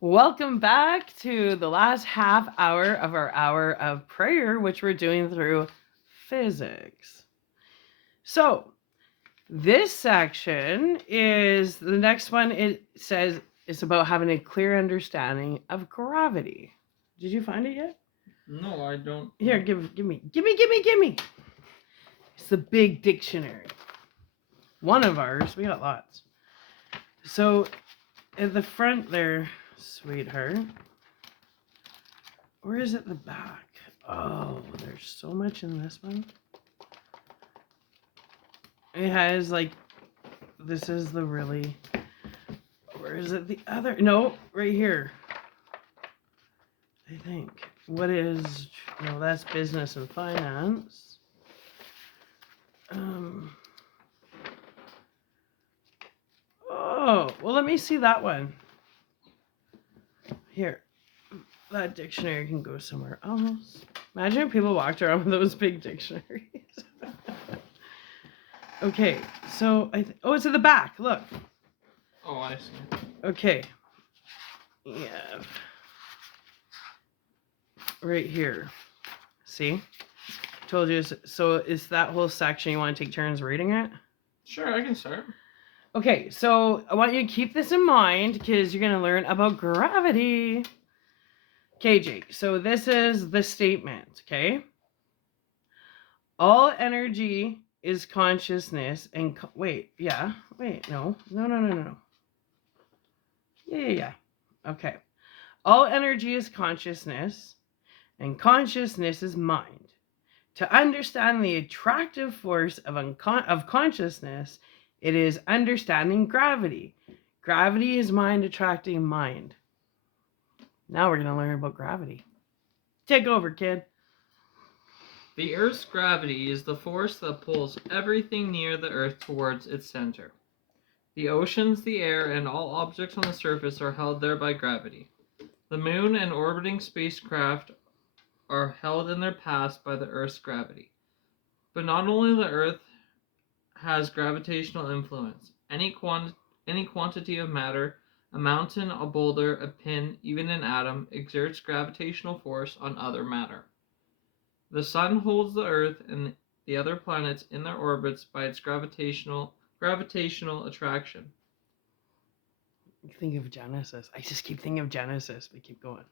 Welcome back to the last half hour of our hour of prayer, which we're doing through physics. So, this section is the next one. It says it's about having a clear understanding of gravity. Did you find it yet? No, I don't. Here, give me. It's the big dictionary. One of ours. We got lots. So, at the front there, sweetheart. Where is it the back? Oh, there's so much in this one. It has like, this is the really, where is it the other? No, right here. I think. What is, no, that's business and finance. Oh, well, let me see that one. Here, that dictionary can go somewhere else. Imagine if people walked around with those big dictionaries. Okay, so oh, it's at the back. Look. Oh, I see. Okay. Yeah. Right here. See? Told you. So is that whole section you want to take turns reading it? Sure, I can start. Okay, so I want you to keep this in mind because you're going to learn about gravity. Okay, Jake. So this is the statement, okay? All energy is consciousness and wait, no. Yeah. Okay. All energy is consciousness and consciousness is mind. To understand the attractive force of consciousness, it is understanding gravity. Gravity is mind attracting mind. Now we're going to learn about gravity. Take over, kid. The Earth's gravity is the force that pulls everything near the Earth towards its center. The oceans, the air, and all objects on the surface are held there by gravity. The moon and orbiting spacecraft are held in their paths by the Earth's gravity. But not only the Earth has gravitational influence. Any quantity of matter, a mountain, a boulder, a pin, even an atom, exerts gravitational force on other matter. The Sun holds the Earth and the other planets in their orbits by its gravitational attraction. Think of Genesis. I just keep thinking of Genesis, but keep going.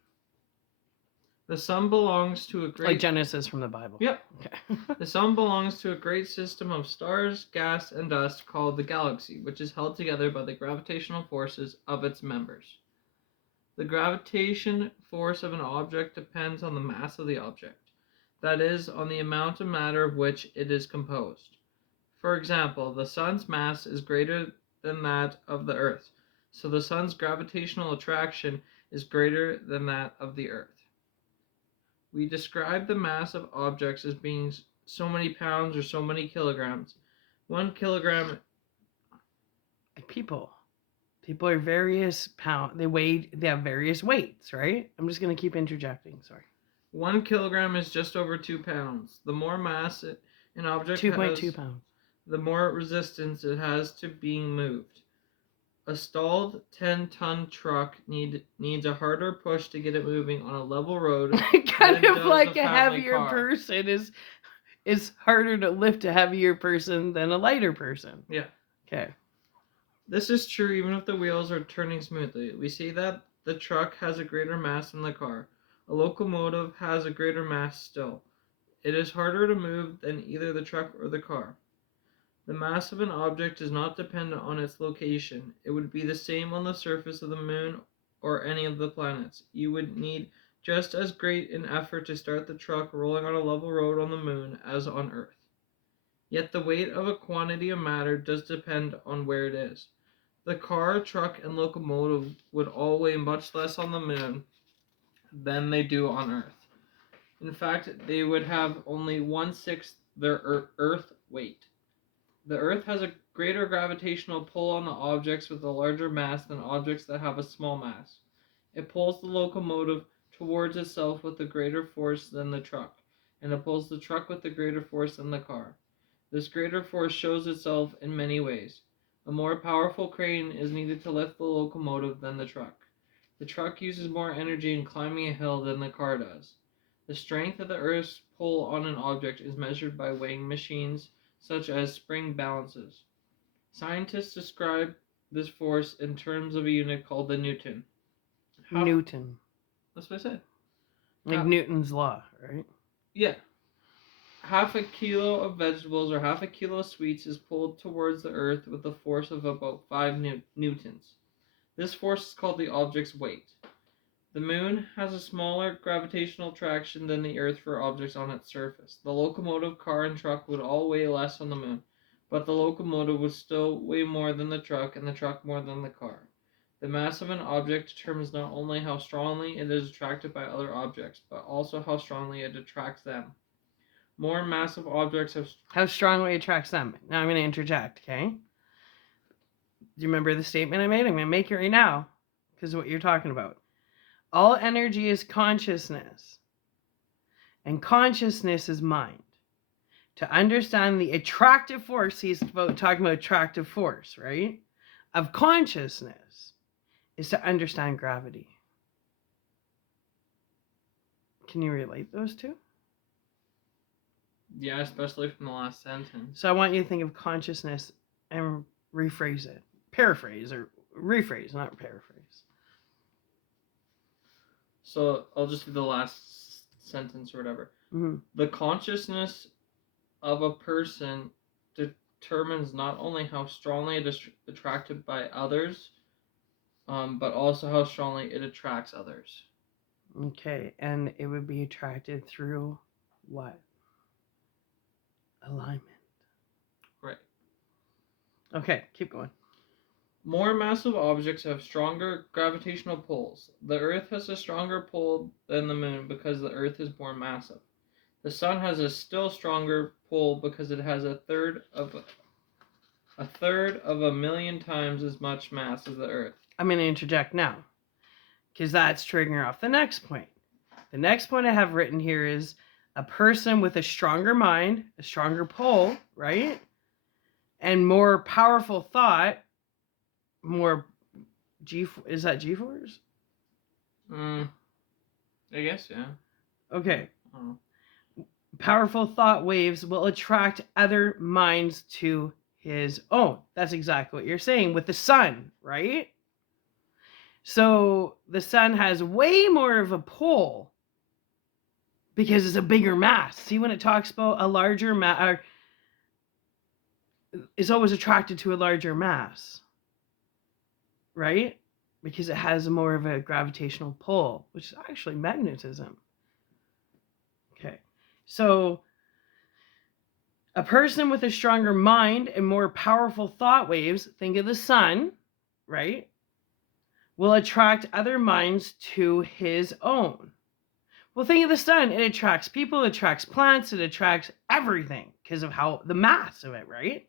The Sun belongs to a great... Like Genesis from the Bible. Yep. Okay. The Sun belongs to a great system of stars, gas, and dust called the galaxy, which is held together by the gravitational forces of its members. The gravitation force of an object depends on the mass of the object, that is, on the amount of matter of which it is composed. For example, the Sun's mass is greater than that of the Earth, so the Sun's gravitational attraction is greater than that of the Earth. We describe the mass of objects as being so many pounds or so many kilograms. 1 kilogram... People are various pound. They have various weights, right? I'm just gonna keep interjecting. Sorry. 1 kilogram is just over 2 pounds. The more mass an object 2.2 pounds. The more resistance it has to being moved. A stalled 10-ton truck needs a harder push to get it moving on a level road. Kind of like a heavier person is harder to lift a heavier person than a lighter person. Yeah. Okay. This is true even if the wheels are turning smoothly. We see that the truck has a greater mass than the car. A locomotive has a greater mass still. It is harder to move than either the truck or the car. The mass of an object is not dependent on its location. It would be the same on the surface of the moon or any of the planets. You would need just as great an effort to start the truck rolling on a level road on the moon as on Earth. Yet the weight of a quantity of matter does depend on where it is. The car, truck, and locomotive would all weigh much less on the moon than they do on Earth. In fact, they would have only 1/6 their Earth weight. The Earth has a greater gravitational pull on the objects with a larger mass than objects that have a small mass. It pulls the locomotive towards itself with a greater force than the truck, and it pulls the truck with a greater force than the car. This greater force shows itself in many ways. A more powerful crane is needed to lift the locomotive than the truck. The truck uses more energy in climbing a hill than the car does. The strength of the Earth's pull on an object is measured by weighing machines such as spring balances. Scientists describe this force in terms of a unit called the Newton. Newton. That's what I said. Like Newton's law, right? Yeah. Half a kilo of vegetables or half a kilo of sweets is pulled towards the Earth with a force of about 5 newtons. This force is called the object's weight. The moon has a smaller gravitational traction than the Earth for objects on its surface. The locomotive, car, and truck would all weigh less on the moon, but the locomotive would still weigh more than the truck and the truck more than the car. The mass of an object determines not only how strongly it is attracted by other objects, but also how strongly it attracts them. More massive objects have... How strongly it attracts them. Now I'm going to interject, okay? Do you remember the statement I made? I'm going to make it right now because of what you're talking about. All energy is consciousness, and consciousness is mind. To understand the attractive force, he's talking about attractive force, right? Of consciousness is to understand gravity. Can you relate those two? Yeah, especially from the last sentence. So I want you to think of consciousness and rephrase it. Paraphrase or rephrase, not paraphrase. So I'll just do the last sentence or whatever. Mm-hmm. The consciousness of a person determines not only how strongly it is attracted by others, but also how strongly it attracts others. Okay, and it would be attracted through what? Alignment. Right. Okay, keep going. More massive objects have stronger gravitational pulls. The Earth has a stronger pull than the Moon because the Earth is more massive. The Sun has a still stronger pull because it has a third of a million times as much mass as the Earth. I'm going to interject now because that's triggering off the next point. The next point I have written here is a person with a stronger mind, a stronger pull, right? And more powerful thought, more is that G-force? I guess, yeah. Okay. Powerful thought waves will attract other minds to his own. That's exactly what you're saying with the sun, right? So the sun has way more of a pull because it's a bigger mass. See, when it talks about a larger mass, it's always attracted to a larger mass, right? Because it has more of a gravitational pull, which is actually magnetism. Okay, so a person with a stronger mind and more powerful thought waves, think of the sun, right, will attract other minds to his own. Well, think of the sun. It attracts people, it attracts plants, it attracts everything because of how the mass of it, right?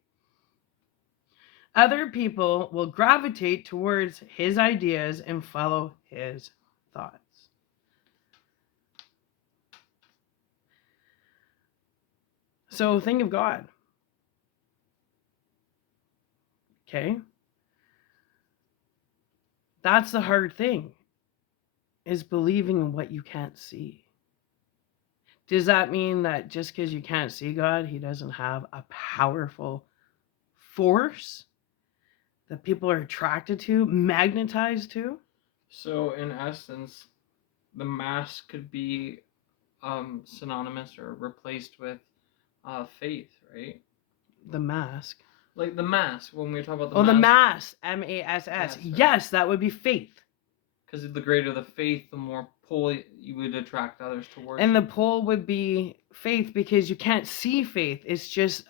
Other people will gravitate towards his ideas and follow his thoughts. So think of God. Okay? That's the hard thing, is believing in what you can't see. Does that mean that just because you can't see God, he doesn't have a powerful force that people are attracted to, magnetized to? So in essence, the mass could be synonymous or replaced with faith, right? The mask. Like the mass, when we talk about the mass, M-A-S-S. Yes, that would be faith. Because the greater the faith, the more pull you would attract others towards. And the pull would be faith because you can't see faith. It's just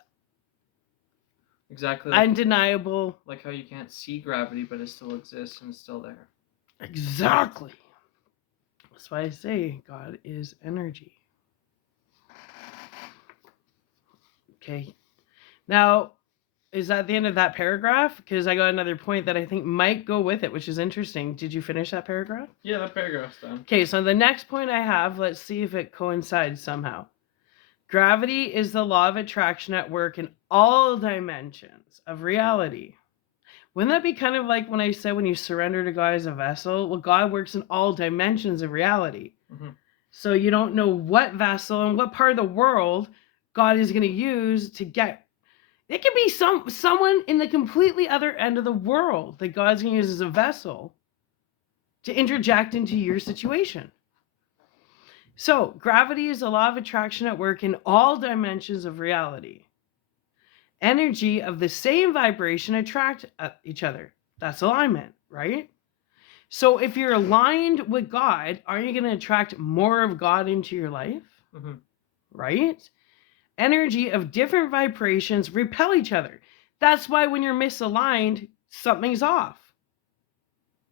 exactly undeniable. Like how you can't see gravity, but it still exists and it's still there. Exactly. That's why I say God is energy. Okay. Now, is that the end of that paragraph? Because I got another point that I think might go with it, which is interesting. Did you finish that paragraph? Yeah, that paragraph's done. Okay, so the next point I have, let's see if it coincides somehow. Gravity is the law of attraction at work in all dimensions of reality. Wouldn't that be kind of like when I said when you surrender to God as a vessel? Well, God works in all dimensions of reality. Mm-hmm. So you don't know what vessel and what part of the world God is going to use to get. It could be someone in the completely other end of the world that God's going to use as a vessel to interject into your situation. So gravity is a law of attraction at work in all dimensions of reality. Energy of the same vibration attract each other. That's alignment, right? So if you're aligned with God, aren't you going to attract more of God into your life? Mm-hmm. Right? Energy of different vibrations repel each other. That's why when you're misaligned, something's off.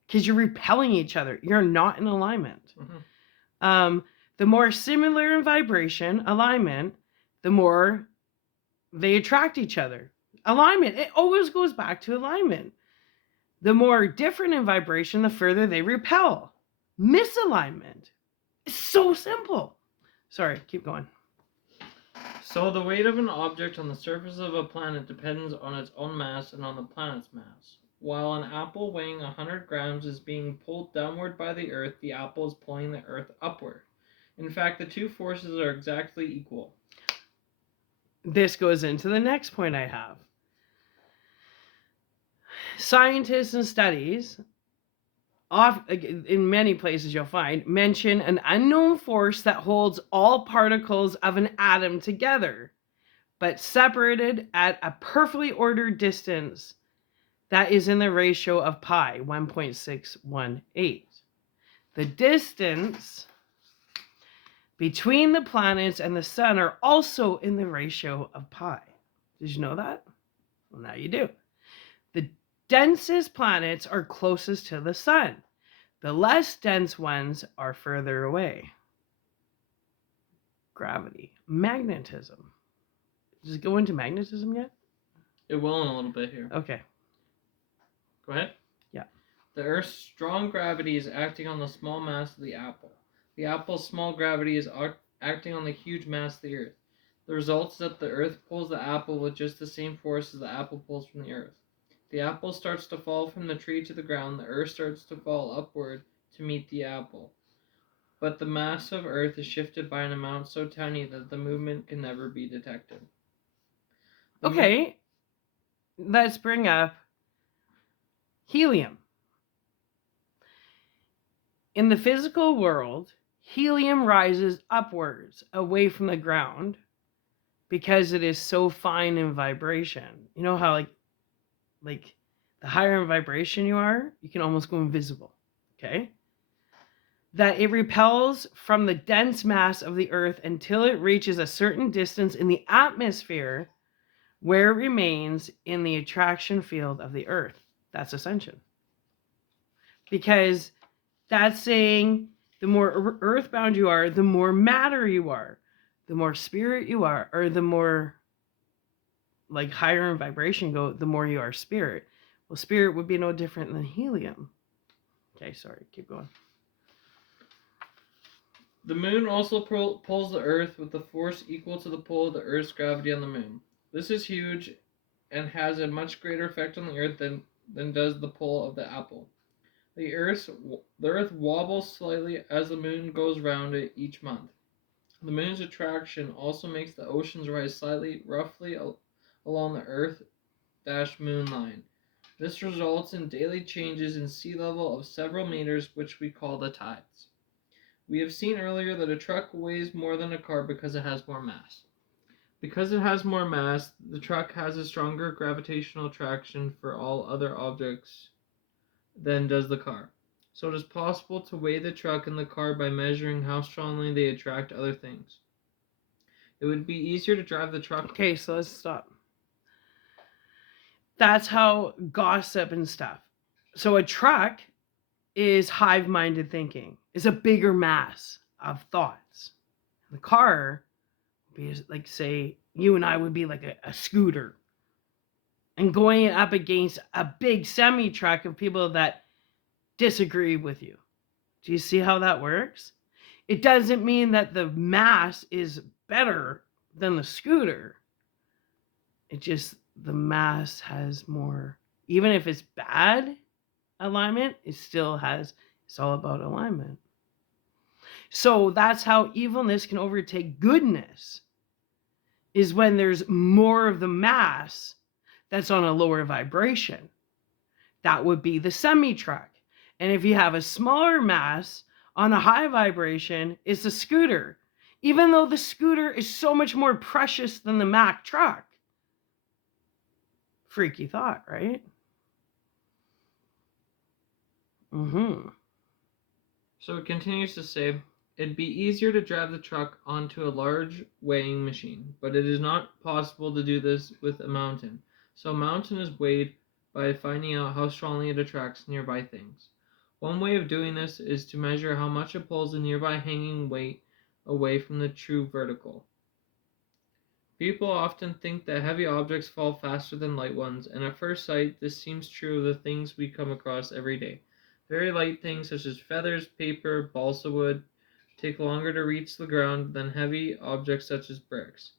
Because you're repelling each other. You're not in alignment. Mm-hmm. The more similar in vibration, alignment, the more they attract each other. Alignment. It always goes back to alignment. The more different in vibration, the further they repel. Misalignment. It's so simple. Sorry, keep going. So the weight of an object on the surface of a planet depends on its own mass and on the planet's mass. While an apple weighing 100 grams is being pulled downward by the Earth, the apple is pulling the Earth upward. In fact, the two forces are exactly equal. This goes into the next point I have. Scientists and studies, in many places you'll find, mention an unknown force that holds all particles of an atom together, but separated at a perfectly ordered distance that is in the ratio of pi, 1.618. The distance between the planets and the sun are also in the ratio of pi. Did you know that? Well, now you do. The densest planets are closest to the sun. The less dense ones are further away. Gravity. Magnetism. Does it go into magnetism yet? It will in a little bit here. Okay. Go ahead. Yeah. The Earth's strong gravity is acting on the small mass of the apple. The apple's small gravity is acting on the huge mass of the Earth. The result is that the Earth pulls the apple with just the same force as the apple pulls from the Earth. The apple starts to fall from the tree to the ground. The Earth starts to fall upward to meet the apple. But the mass of Earth is shifted by an amount so tiny that the movement can never be detected. Okay. Let's bring up helium. In the physical world, helium rises upwards away from the ground because it is so fine in vibration. You know how like the higher in vibration you are, you can almost go invisible. Okay? That it repels from the dense mass of the Earth until it reaches a certain distance in the atmosphere where it remains in the attraction field of the Earth. That's ascension. Because that's saying the more earthbound you are, the more matter you are, the more spirit you are, or the more like higher in vibration go, the more you are spirit. Well, spirit would be no different than helium. Okay, sorry, keep going. The moon also pulls the Earth with a force equal to the pull of the Earth's gravity on the moon. This is huge and has a much greater effect on the Earth than does the pull of the apple. The Earth wobbles slightly as the moon goes round it each month. The moon's attraction also makes the oceans rise slightly, roughly along the Earth-moon line. This results in daily changes in sea level of several meters, which we call the tides. We have seen earlier that a truck weighs more than a car because it has more mass. Because it has more mass, the truck has a stronger gravitational attraction for all other objects than does the car. So it is possible to weigh the truck and the car by measuring how strongly they attract other things. It would be easier to drive the truck. Okay, so let's stop. That's how gossip and stuff. So a truck is hive-minded thinking. It's a bigger mass of thoughts. The car would be like, say, you and I would be like a scooter. And going up against a big semi-truck of people that disagree with you. Do you see how that works? It doesn't mean that the mass is better than the scooter. It just, the mass has more Even if it's bad alignment, it's all about alignment. So that's how evilness can overtake goodness, is when there's more of the mass that's on a lower vibration. That would be the semi-truck. And if you have a smaller mass on a high vibration, it's a scooter. Even though the scooter is so much more precious than the Mack truck. Freaky thought, right? So it continues to say, it'd be easier to drive the truck onto a large weighing machine, but it is not possible to do this with a mountain. So a mountain is weighed by finding out how strongly it attracts nearby things. One way of doing this is to measure how much it pulls a nearby hanging weight away from the true vertical. People often think that heavy objects fall faster than light ones, and at first sight, this seems true of the things we come across every day. Very light things such as feathers, paper, balsa wood take longer to reach the ground than heavy objects such as bricks.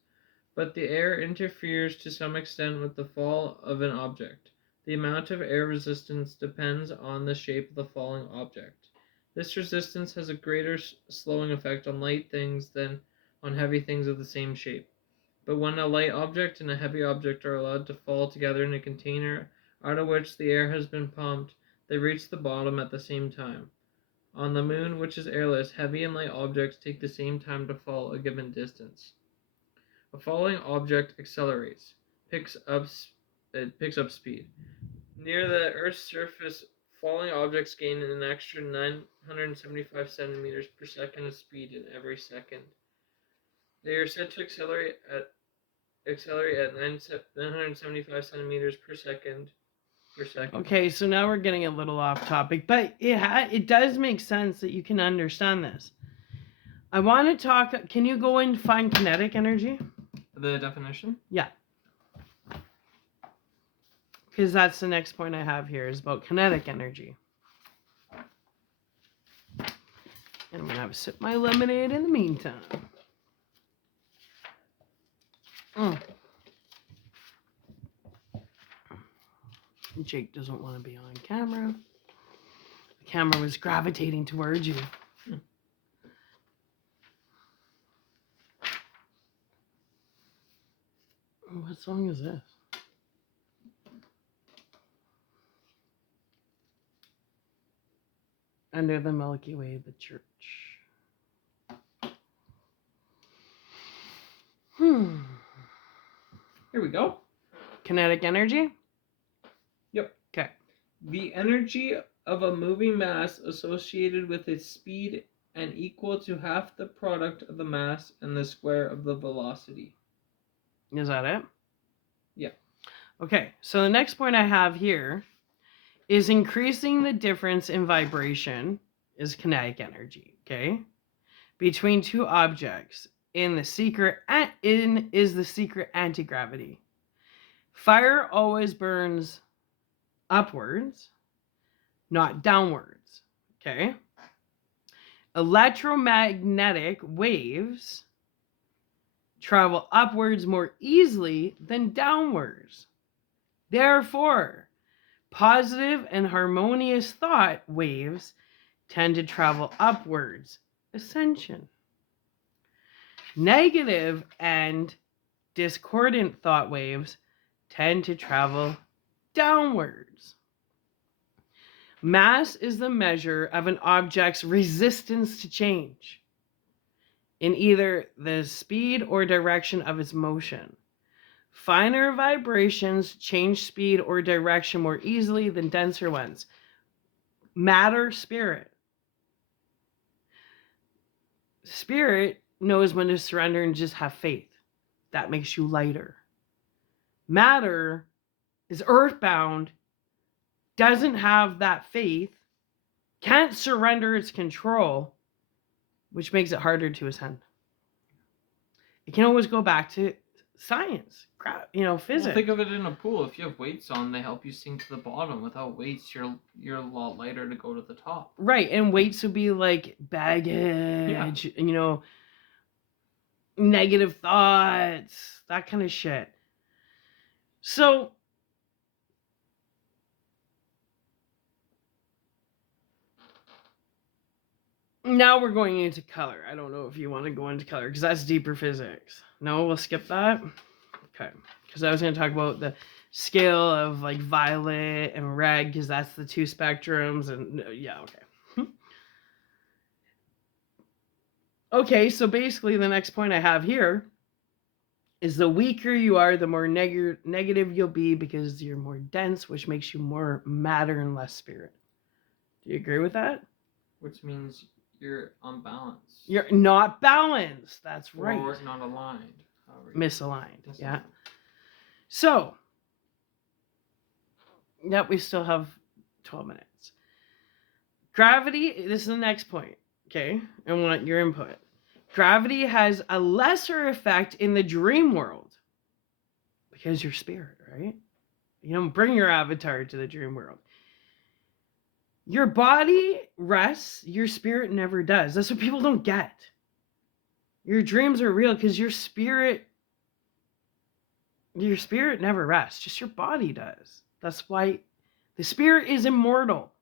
But the air interferes to some extent with the fall of an object. The amount of air resistance depends on the shape of the falling object. This resistance has a greater slowing effect on light things than on heavy things of the same shape. But when a light object and a heavy object are allowed to fall together in a container out of which the air has been pumped, they reach the bottom at the same time. On the moon, which is airless, heavy and light objects take the same time to fall a given distance. A falling object accelerates, picks up speed. Near the Earth's surface, falling objects gain an extra 975 centimeters per second of speed in every second. They are said to accelerate at 975 centimeters per second. Okay, so now we're getting a little off topic, but it does make sense that you can understand this. I want to talk. Can you go and find kinetic energy? The definition? Yeah. Because that's the next point I have here, is about kinetic energy. And I'm going to have a sip of my lemonade in the meantime. Jake doesn't want to be on camera. The camera was gravitating towards you. What song is this? Under the Milky Way, the church. Here we go. Kinetic energy? Yep. Okay. The energy of a moving mass associated with its speed and equal to half the product of the mass and the square of the velocity. Is that it? Yeah. Okay, so the next point I have here is increasing the difference in vibration is kinetic energy, okay? Between two objects is the secret anti-gravity. Fire always burns upwards, not downwards, okay? Electromagnetic waves travel upwards more easily than downwards. Therefore, positive and harmonious thought waves tend to travel upwards, ascension. Negative and discordant thought waves tend to travel downwards. Mass is the measure of an object's resistance to change in either the speed or direction of its motion. Finer vibrations change speed or direction more easily than denser ones. Matter, spirit. Spirit knows when to surrender and just have faith. That makes you lighter. Matter is earthbound, doesn't have that faith, can't surrender its control, which makes it harder to ascend. It can always go back to science, physics. Well, think of it in a pool. If you have weights on, they help you sink to the bottom. Without weights, you're a lot lighter to go to the top. Right, and weights would be like baggage, negative thoughts, that kind of shit. So Now we're going into color. I don't know if you want to go into color because that's deeper physics. No, we'll skip that. Okay. Because I was going to talk about the scale of like violet and red because that's the two spectrums. And yeah, okay. Okay, so basically the next point I have here is the weaker you are, the more negative you'll be because you're more dense, which makes you more matter and less spirit. Do you agree with that? Which means you're unbalanced. You're not balanced. That's right. Or not aligned. Misaligned. Yeah. So, yep, we still have 12 minutes. Gravity, this is the next point, okay? I want your input. Gravity has a lesser effect in the dream world because you're spirit, right? You don't bring your avatar to the dream world. Your body rests, your spirit never does. That's what people don't get. Your dreams are real because your spirit never rests, just your body does. That's why the spirit is immortal.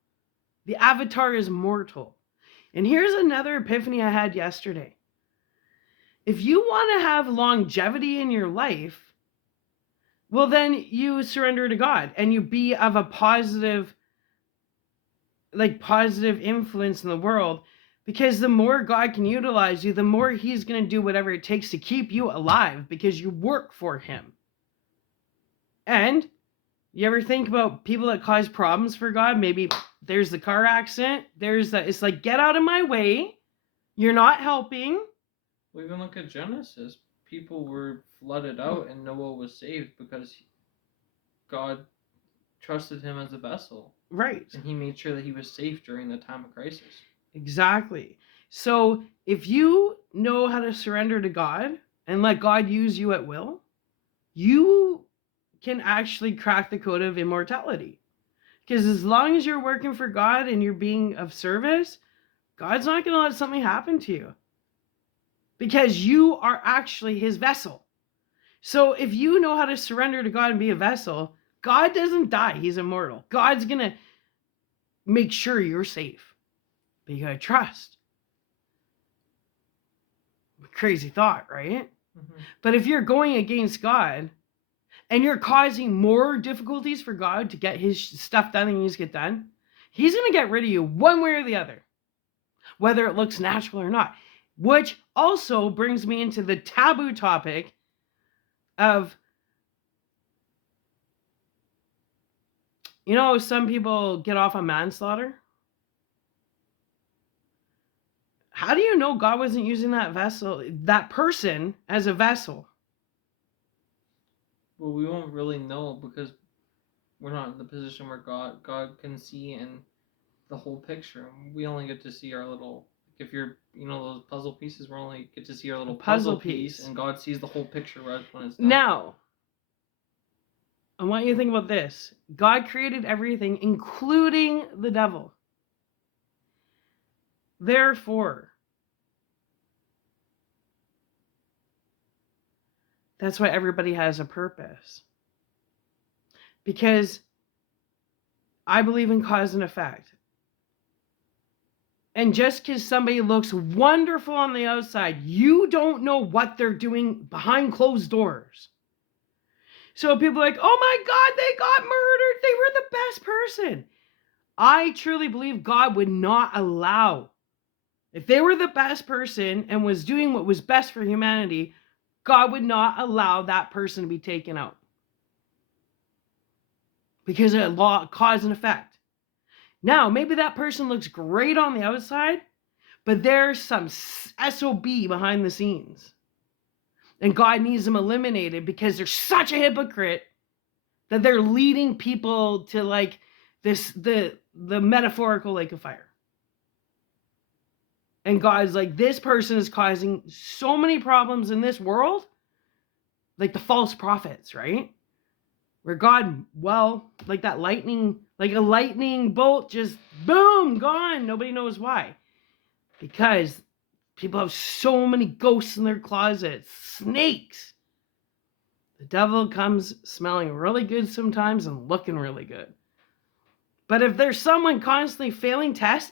The avatar is mortal. And here's another epiphany I had yesterday. If you want to have longevity in your life, well, then you surrender to God and you be of a positive influence in the world, because the more God can utilize you, the more he's going to do whatever it takes to keep you alive because you work for him. And you ever think about people that cause problems for God? Maybe there's the car accident. It's like, get out of my way. You're not helping. Well, even look at Genesis. People were flooded out and Noah was saved because God trusted him as a vessel. Right. And he made sure that he was safe during the time of crisis. Exactly. So if you know how to surrender to God and let God use you at will, you can actually crack the code of immortality. Because as long as you're working for God and you're being of service, God's not going to let something happen to you. Because you are actually his vessel. So if you know how to surrender to God and be a vessel, God doesn't die. He's immortal. God's going to make sure you're safe. But you got to trust. Crazy thought, right? Mm-hmm. But if you're going against God and you're causing more difficulties for God to get his stuff done than he needs to get done, he's going to get rid of you one way or the other, whether it looks natural or not. Which also brings me into the taboo topic of, some people get off on manslaughter. How do you know God wasn't using that person as a vessel? Well, we won't really know because we're not in the position where God can see in the whole picture. We only get to see our little, if you're, those puzzle pieces, we only get to see our little puzzle piece, and God sees the whole picture right when it's done. Now, I want you to think about this. God created everything, including the devil. Therefore, that's why everybody has a purpose. Because I believe in cause and effect. And just because somebody looks wonderful on the outside, you don't know what they're doing behind closed doors. So people are like, oh my God, they got murdered. They were the best person. I truly believe God would not allow, if they were the best person and was doing what was best for humanity, God would not allow that person to be taken out. Because of law, cause and effect. Now, maybe that person looks great on the outside, but there's some SOB behind the scenes. And God needs them eliminated because they're such a hypocrite that they're leading people to like the metaphorical lake of fire. And God's like, this person is causing so many problems in this world, like the false prophets, right? Where God, like that lightning, like a lightning bolt, just boom, gone. Nobody knows why. Because people have so many ghosts in their closets, snakes. The devil comes smelling really good sometimes and looking really good. But if there's someone constantly failing tests,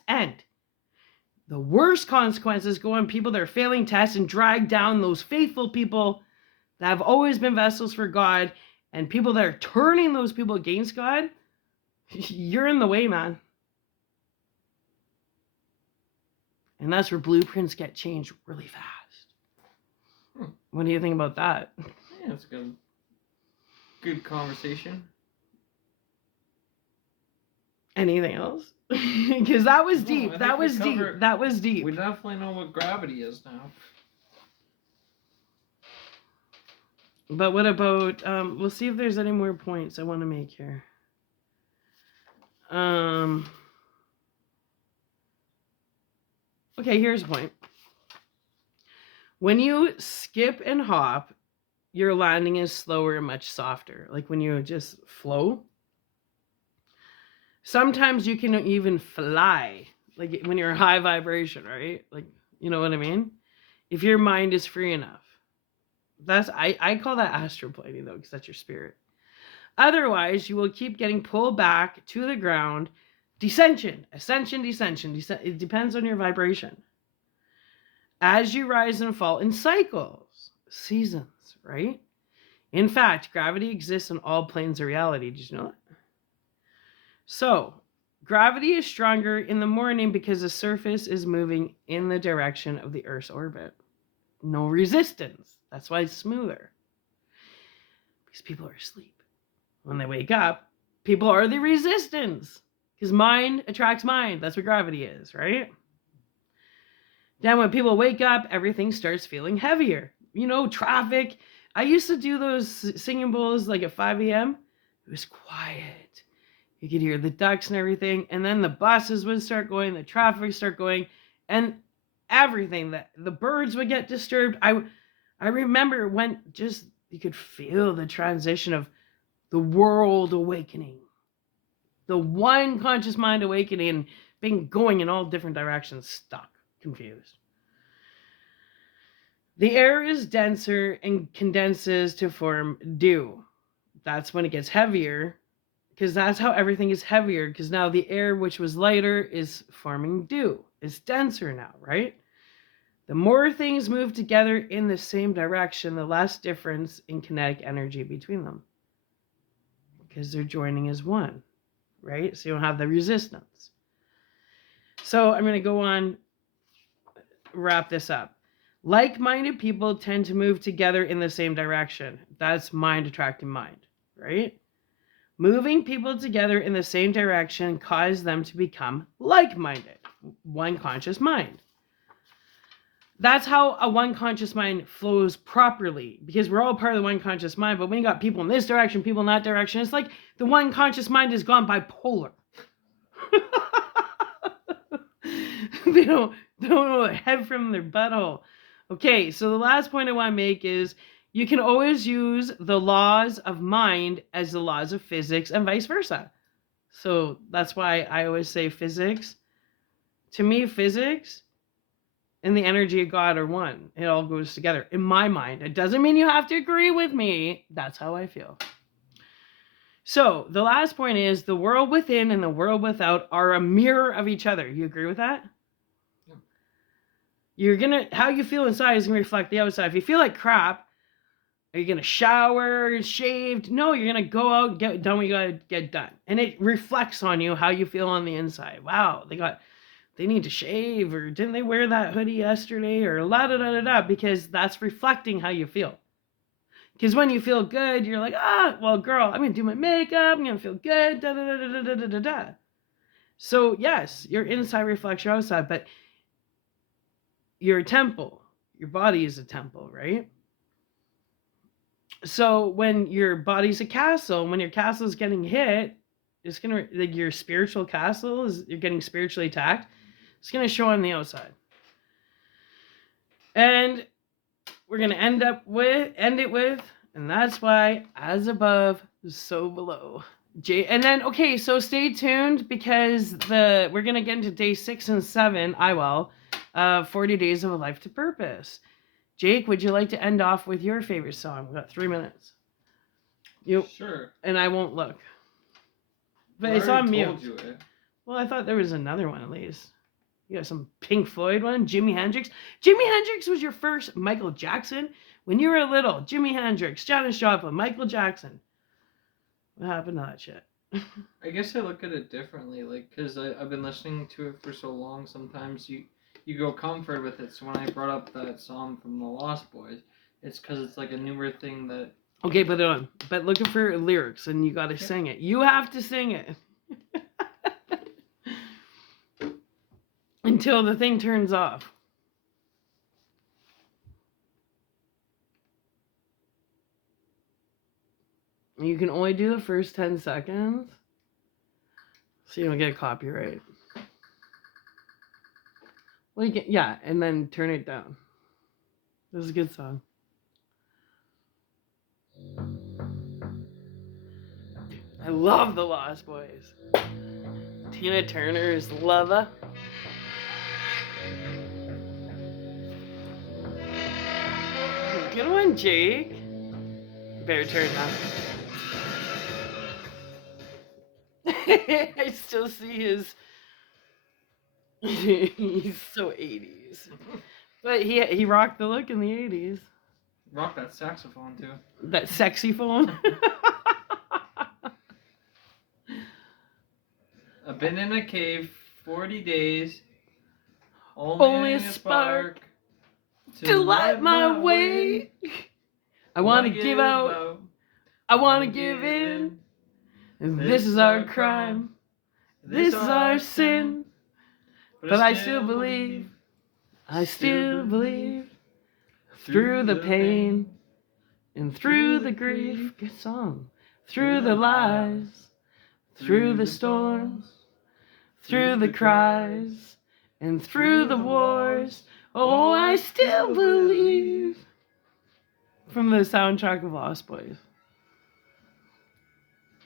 The worst consequences go on people that are failing tests and drag down those faithful people that have always been vessels for God, and people that are turning those people against God. You're in the way, man. And that's where blueprints get changed really fast. What do you think about that? Yeah, it's a good conversation. Anything else? Because that was No, deep. I That think we was deep. covered- That was deep. We definitely know what gravity is now. But what about, we'll see if there's any more points I want to make here. Okay, here's a point. When you skip and hop, your landing is slower and much softer. Like when you just flow. Sometimes you can even fly, like when you're high vibration, right? Like, you know what I mean? If your mind is free enough. That's I call that astroplaning though, because that's your spirit. Otherwise, you will keep getting pulled back to the ground. Descension, ascension, descension. It depends on your vibration. As you rise and fall in cycles, seasons, right? In fact, gravity exists on all planes of reality. Did you know that? So, gravity is stronger in the morning because the surface is moving in the direction of the Earth's orbit. No resistance. That's why it's smoother. Because people are asleep. When they wake up, people are the resistance. Because mind attracts mind. That's what gravity is, right? Then when people wake up, everything starts feeling heavier. You know, traffic. I used to do those singing bowls like at 5 a.m. It was quiet. You could hear the ducks and everything. And then the buses would start going, the traffic would start going, and everything. The birds would get disturbed. I remember when just you could feel the transition of the world awakening. The one conscious mind awakening and being going in all different directions, stuck, confused. The air is denser and condenses to form dew. That's when it gets heavier, because that's how everything is heavier, because now the air, which was lighter, is forming dew. It's denser now, right? The more things move together in the same direction, the less difference in kinetic energy between them, because they're joining as one, right? So you don't have the resistance. So I'm going to go on, wrap this up. Like-minded people tend to move together in the same direction. That's mind attracting mind, right? Moving people together in the same direction causes them to become like-minded, one conscious mind. That's how a one conscious mind flows properly, because we're all part of the one conscious mind. But when you got people in this direction, people in that direction, it's like the one conscious mind has gone bipolar. They don't know the head from their butthole. Okay, so the last point I want to make is you can always use the laws of mind as the laws of physics and vice versa. So that's why I always say physics. To me, physics and the energy of God are one. It all goes together in my mind. It doesn't mean you have to agree with me. That's how I feel. So the last point is the world within and the world without are a mirror of each other. You agree with that? How you feel inside is going to reflect the outside. If you feel like crap, are you going to shower, shaved? No, you're going to go out, get done what you got to get done. And it reflects on you how you feel on the inside. Wow, they need to shave, or didn't they wear that hoodie yesterday, or la da da da da, because that's reflecting how you feel. Because when you feel good, you're like, well, girl, I'm going to do my makeup, I'm going to feel good, da da da da da da da da. So yes, your inside reflects your outside, but you're a temple. Your body is a temple, right? So when your body's a castle, when your castle is getting hit, it's gonna, like, your spiritual castle is, you're getting spiritually attacked. It's gonna show on the outside. And we're gonna end it with, and that's why as above, so below. And then okay, so stay tuned, because we're gonna get into day 6 and 7. 40 Days of a Life to Purpose. Jake, would you like to end off with your favorite song? We've got 3 minutes. Sure. And I won't look. But Well, it's on mute. Told you it. Well, I thought there was another one at least. You got some Pink Floyd one, Jimi Hendrix. Jimi Hendrix was your first. Michael Jackson. When you were little, Jimi Hendrix, Janis Joplin, Michael Jackson. What happened to that shit? I guess I look at it differently, like, because I've been listening to it for so long, sometimes you go comfort with it. So when I brought up that song from the Lost Boys, it's because it's like a newer thing that... Okay, put it on. But looking for lyrics, and you got to sing it. You have to sing it. Until the thing turns off. You can only do the first 10 seconds. So you don't get a copyright. Well, you can, yeah, and then turn it down. This is a good song. I love the Lost Boys. Tina Turner's Lover. Good one, Jake. Better turn it on. I still see his. He's so 80s. But he rocked the look in the 80s. Rock that saxophone, too. That sexy phone. I've been in a cave 40 days. Only a spark to light my way. I want to give out. I want to give in. And this is our crime. This is our sin. But I still believe. I still believe. Through the pain and through the grief. Good song. Through the lies. Through the storms. Through the cries. And through the wars. Oh, I still believe. From the soundtrack of Lost Boys.